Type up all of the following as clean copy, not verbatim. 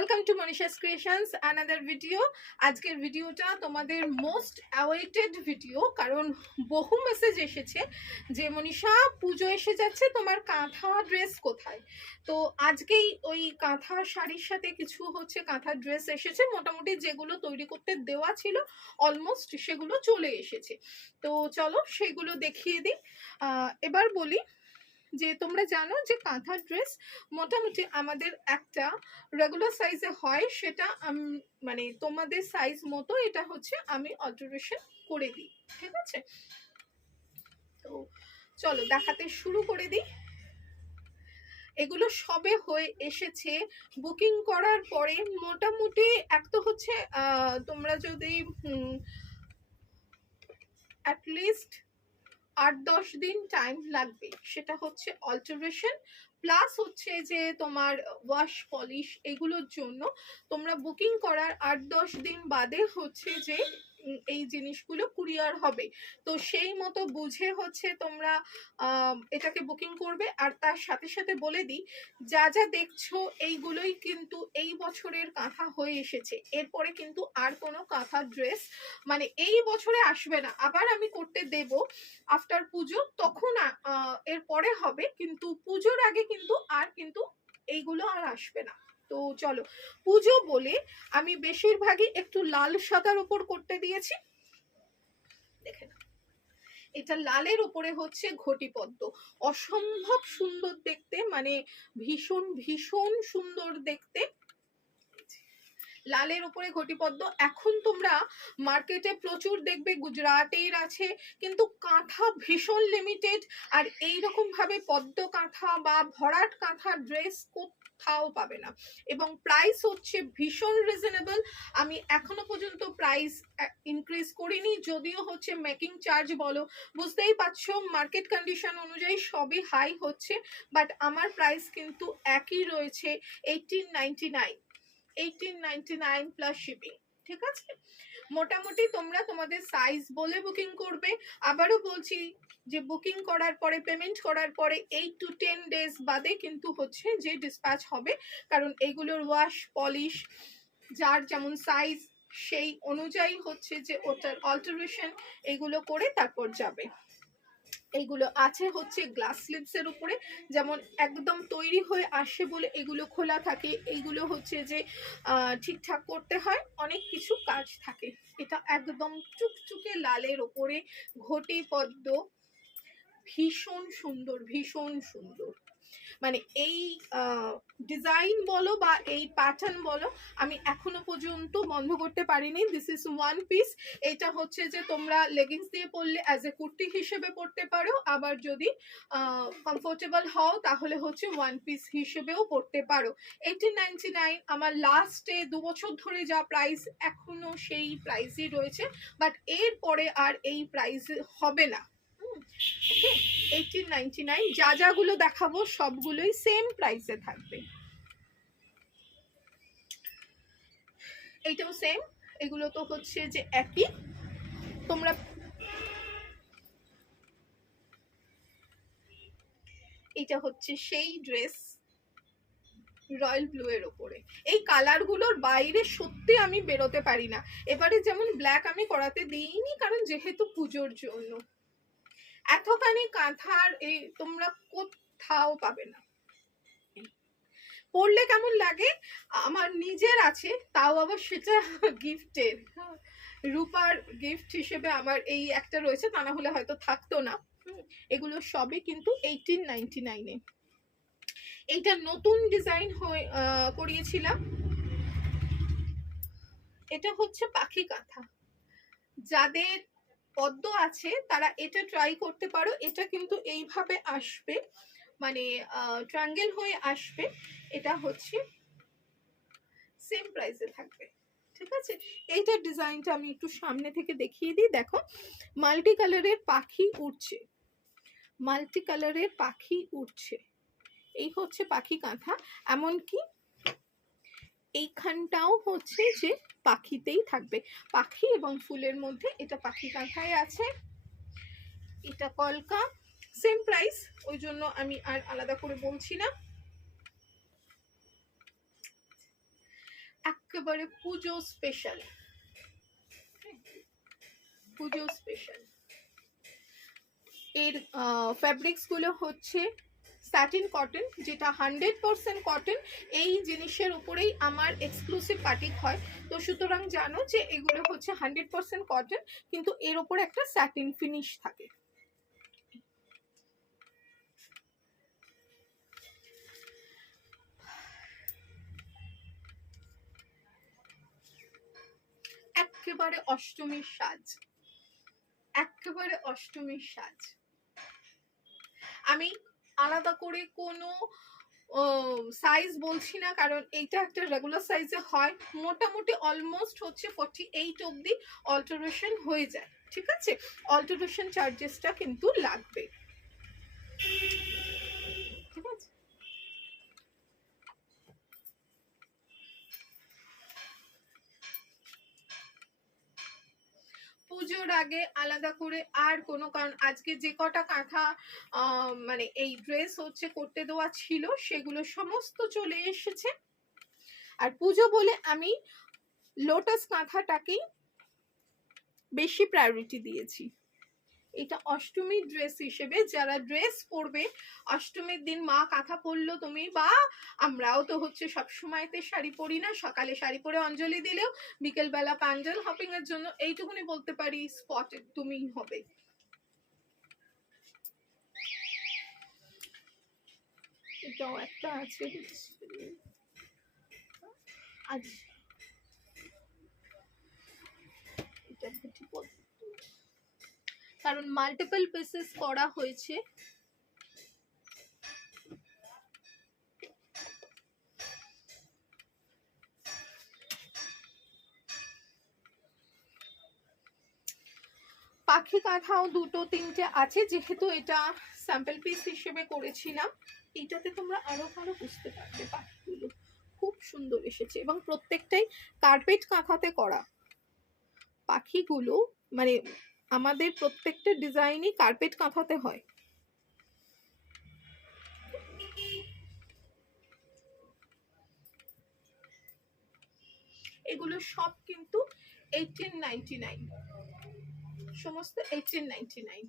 Welcome to Manisha's creations another video. আজকের ভিডিওটা তোমাদের মোস্ট অ্যাওয়েটেড ভিডিও, কারণ বহু মেসেজ এসেছে যে মনীষা পুজো এসে যাচ্ছে, তোমার কাঁথা ড্রেস কোথায়। তো আজকেই ওই কাঁথা শাড়ির সাথে কিছু কাঁথা ড্রেস এসেছে, মোটামুটি যেগুলো তৈরি করতে দেওয়া ছিল অলমোস্ট সেগুলো চলে এসেছে। তো চলো সেগুলো দেখিয়ে দিই। এবার বলি যে তোমরা জানো যে কাঁথা ড্রেস মোটামুটি আমাদের একটা রেগুলার সাইজে হয়, সেটা মানে তোমাদের সাইজ মতো এটা আমি অল্টারেশন করে দিই, ঠিক আছে। তো চলো দেখাতে শুরু করে দিই। এগুলো সবে হয়ে এসেছে বুকিং করার পরে। মোটামুটি এক তো তোমরা যদি অ্যাটলিস্ট 8-10 দিন টাইম লাগবে, সেটা অল্টারেশন প্লাস যে তোমার ওয়াশ পলিশ এগুলোর জন্য। তোমরা বুকিং করার 8-10 দিন বাদে যে এই জিনিসগুলো কুরিয়ার হবে। তো সেই মতো বুঝে তোমরা এটাকে বুকিং করবে। আর তার সাথে সাথে বলে দিই, যা যা দেখছো এইগুলোই কিন্তু এই বছরের কাঁথা হয়ে এসেছে। এরপরে কিন্তু আর কোনো কাঁথা ড্রেস মানে এই বছরে আসবে না। আবার আমি করতে দেব আফটার পুজো, তখন এরপরে হবে, কিন্তু পুজোর আগে কিন্তু এইগুলো আর আসবে না। তো চলো, পুজো বলে আমি বেশিরভাগই একটু লাল সাদার উপর করতে দিয়েছি। দেখে না, এটা লালের উপরে ঘটি পদ্ম, অসম্ভব সুন্দর দেখতে, মানে ভীষণ ভীষণ সুন্দর দেখতে। লালের উপরে ঘটি পদ্ম এখন তোমরা মার্কেটে প্রচুর দেখবে, গুজরাটের আছে, কিন্তু কাঁথা ভীষণ লিমিটেড। আর এইরকম ভাবে পদ্ম কাঁথা বা ভরাট কাঁথা ড্রেস কোথাও পাবে না, এবং প্রাইস ভীষণ রিজনেবল। আমি এখনো পর্যন্ত প্রাইস ইনক্রিজ করিনি, যদিও মেকিং চার্জ বলো, বুঝতেই পারছো মার্কেট কন্ডিশন অনুযায়ী সবই হাই হচ্ছে, বাট আমার প্রাইস কিন্তু একই রয়েছে, 1899 প্লাস শিপিং, ঠিক আছে। মোটামুটি তোমরা তোমাদের সাইজ বলে বুকিং করবে। আবারও বলছি যে বুকিং করার পরে, পেমেন্ট করার পরে 8 to 10 ডেজ বাদে কিন্তু যে ডিসপ্যাচ হবে, কারণ এগুলোর ওয়াশ পলিশ যার যেমন সাইজ সেই অনুযায়ী যে ওটার অল্টারেশন এগুলো করে তারপর যাবে। এইগুলো আছে গ্লাস স্লিপস এর উপরে, যেমন একদম তৈরি হয়ে আসে বলে এগুলো খোলা থাকে। এইগুলো যে ঠিকঠাক করতে হয়, অনেক কিছু কাজ থাকে। এটা একদম চুকচুকে লালের উপরে ঘটি পদ্ম, ভীষণ সুন্দর ভীষণ সুন্দর। মানে এই ডিজাইন বলো বা এই প্যাটার্ন বলো, আমি এখনো পর্যন্ত বন্ধ করতে পারিনি। This is one piece. এটা যে তোমরা লেগিংস দিয়ে পরলে অ্যাজ এ কুর্তি হিসেবে পরতে পারো, আবার যদি কমফোর্টেবল হও তাহলে ওয়ান পিস হিসেবেও পরতে পারো। 1899 আমার লাস্টে 2 বছর ধরে যা প্রাইস, এখনো সেই প্রাইসই রয়েছে, বাট এর পরে আর এই প্রাইস হবে না। 1899 যা যাগুলো দেখাবো সবগুলোই সেম প্রাইসে থাকবে। এইটাও সেম, এগুলো তো যে একই। তোমরা এটা সেই ড্রেস রয়্যাল ব্লু এর ওপরে। এই কালার গুলোর বাইরে সত্যি আমি বেরোতে পারি না। এবারে যেমন ব্ল্যাক আমি করাতে দিইনি, কারণ যেহেতু পুজোর জন্য। এতখানি কাঁথার এই তোমরা কোথাও পাবে না। পরলে কেমন লাগে, আমার নিজের আছে, তাও আবার সেটা গিফটের, রূপার গিফট হিসেবে আমার এই একটা রয়েছে, তা না হলে হয়তো থাকতো না। এগুলো সবই কিন্তু 1899 এ। এইটা নতুন ডিজাইন করিয়েছিলাম। এটা পাখি কাঁথা। যাদের পদ্ম আছে তারা এটা ট্রাই করতে পারো। এটা কিন্তু এইভাবে আসবে, মানে ট্রায়াঙ্গেল হয়ে আসবে। এটা সেম প্রাইসে থাকবে, ঠিক আছে। এইটার ডিজাইনটা আমি একটু সামনে থেকে দেখিয়ে দিই। দেখো, মাল্টি কালারের পাখি উড়ছে, মাল্টি কালারের পাখি উড়ছে। এই পাখি কাঁথা। এমনকি এইখানটাও যে পাখিতেই থাকবে, পাখি এবং ফুলের মধ্যে। এটা পাখি কাঁথায় আছে। এটা কলকা, সেম প্রাইস, ওই জন্য আমি আর আলাদা করে বলছি না। একেবারে পুজো স্পেশাল, পুজো স্পেশাল। এর ফ্যাব্রিক্স গুলো হচ্ছে স্যাটিন কটন, যেটা 100% কটন। এই জিনিসের উপরেই আমার এক্সক্লুসিভ বাটিক হয়, তো সুতরাং জানো যে এগুলো হচ্ছে 100% কটন, কিন্তু এর উপরে একটা স্যাটিন ফিনিশ থাকে। একেবারে অষ্টমীর সাজ, একেবারে অষ্টমীর সাজ। আমি আলাদা করে কোনো সাইজ বলছি না, কারণ এইটা একটা রেগুলার সাইজে হয়, মোটামুটি অলমোস্ট হচ্ছে 48 অবধি অল্টারেশন হয়ে যায়, ঠিক আছে? অল্টারেশন চার্জেসটা কিন্তু লাগবে, ঠিক আছে? পুজোর আগে আলাদা করে আর কোনো, কারণ আজকে যে কটা কাঁথা মানে এই ড্রেস হচ্ছে করতে দেওয়া ছিল সেগুলো সমস্ত চলে এসেছে। আর পুজো বলে আমি লোটাস কাঁথাটাকেই বেশি প্রায়োরিটি দিয়েছি। এটা অষ্টমীর ড্রেস হিসেবে, যারা ড্রেস পরবে অষ্টমীর দিন, মা কাঁথা পরলো তুমি, বা আমরাও তো হচ্ছে সবসময়তে শাড়ি পরি না, সকালে শাড়ি পরে অঞ্জলি দিলেও বিকেলবেলা প্যান্ডেল হপিং এর জন্য এইটুকুনি বলতে পারি স্পটেড তুমিই হবে। এটাও একটা আছে, আচ্ছা এটা ঠিক, কারণ মাল্টিপল পিসেস করা হয়েছে। পাখি কাঁথাও দুটো তিনটে আছে, যেহেতু এটা স্যাম্পল পিস হিসেবে করেছিলাম। এইটাতে তোমরা আরো ভালো বুঝতে পারবে, পাখিগুলো খুব সুন্দর এসেছে এবং প্রত্যেকটাই কার্পেট কাঁথাতে করা। পাখিগুলো মানে আমাদের প্রত্যেকটা ডিজাইনই কার্পেট কাঁথাতে হয়। এগুলো সব কিন্তু 1899, সমস্ত 1899।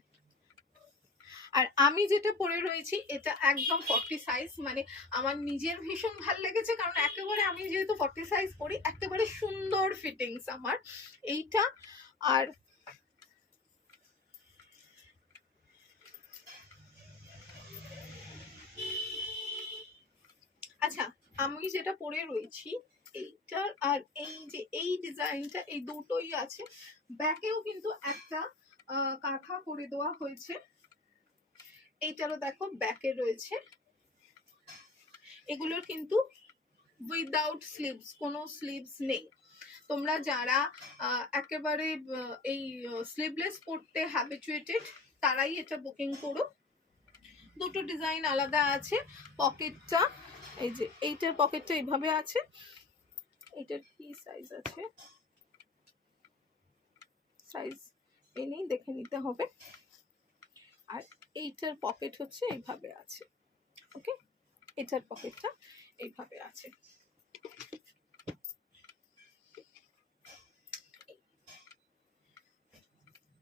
আর আমি যেটা পরে রয়েছি এটা একদম 40 সাইজ, মানে আমার নিজের ভীষণ ভালো লেগেছে, কারণ একেবারে আমি যেহেতু 40 সাইজ পরি, একেবারে সুন্দর ফিটিংস আমার এইটা। আর আচ্ছা, আমি যেটা পরে রয়েছি এইটার আর এই যে এই ডিজাইনটা, এই দুটোই আছে। ব্যাকেও কিন্তু একটা কাঁথা করে দেওয়া হয়েছে, এইটারও দেখো ব্যাকে রয়েছে। এগুলোর কিন্তু উইদাউট স্লিভস, কোনো স্লিভস নেই। তোমরা যারা একেবারে এই স্লিভলেস পরতে হ্যাবিচুয়েটেড তারাই এটা বুকিং করো। দুটো ডিজাইন আলাদা আছে। পকেটটা এই যে এইটার পকেটটা এইভাবে আছে, এটার কি সাইজ আছে, সাইজ এনেই দেখে নিতে হবে। আর এইটার পকেট হচ্ছে এইভাবে আছে, ওকে? এটার পকেটটা এইভাবে আছে।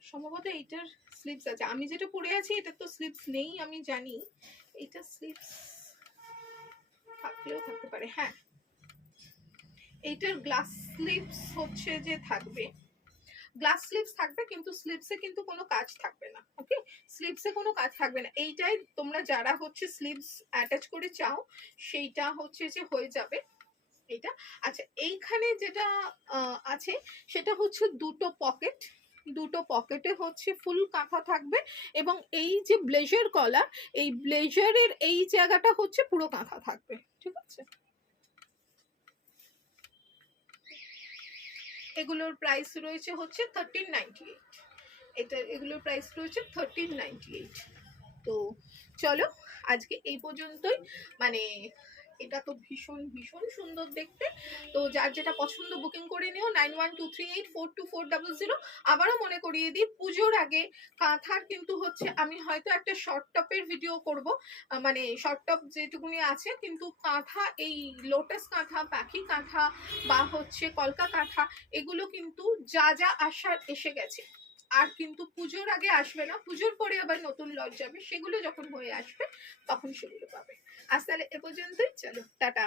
সম্ভবত এইটার স্লিভস আছে, আমি যেটা পরে আছি এটা তো স্লিভস নেই আমি জানি, এটা স্লিভস থাকলেও থাকতে পারে। হ্যাঁ, এইটার গ্লাস স্লিভস হচ্ছে যে থাকবে, গ্লাস স্লিভস থাকবে, কিন্তু স্লিভসে কিন্তু কোনো কাজ থাকবে না, ওকে? স্লিভসে কোনো কাজ থাকবে না। এইটাই তোমরা যারা হচ্ছে স্লিভস অ্যাটাচ করে চাও সেইটা হচ্ছে যে হয়ে যাবে এইটা। আচ্ছা, এইখানে যেটা আছে সেটা হচ্ছে দুটো পকেট, দুটো পকেটে হচ্ছে ফুল কাঁথা থাকবে, এবং এই যে ব্লেজার কলার, এই ব্লেজারের এই জায়গাটা হচ্ছে পুরো কাঁথা থাকবে, ঠিক আছে? এগুলোর প্রাইস রয়েছে হচ্ছে 1398, এটা এগুলোর প্রাইস রয়েছে 1398। তো চলো আজকে এই পর্যন্তই, মানে এটা তো ভীষণ ভীষণ সুন্দর দেখতে। তো যার যেটা পছন্দ বুকিং করে নিও 9123842400। আবারও মনে করিয়ে দিই, পুজোর আগে কাঁথার কিন্তু হচ্ছে আমি হয়তো একটা শর্ট টপের ভিডিও করব, মানে শর্ট টপ যেটুকুনি আছে, কিন্তু কাঁথা এই লোটাস কাঁথা, পাখি কাঁথা বা হচ্ছে কলকা কাঁথা, এগুলো কিন্তু যা যা আসার এসে গেছে। আর কিন্তু পুজোর আগে আসবে না, পুজোর পরে আবার নতুন লট যাবে, সেগুলো যখন হয়ে আসবে তখন সেগুলো পাবে। আজ তাহলে এ পর্যন্তই, চলো টাটা।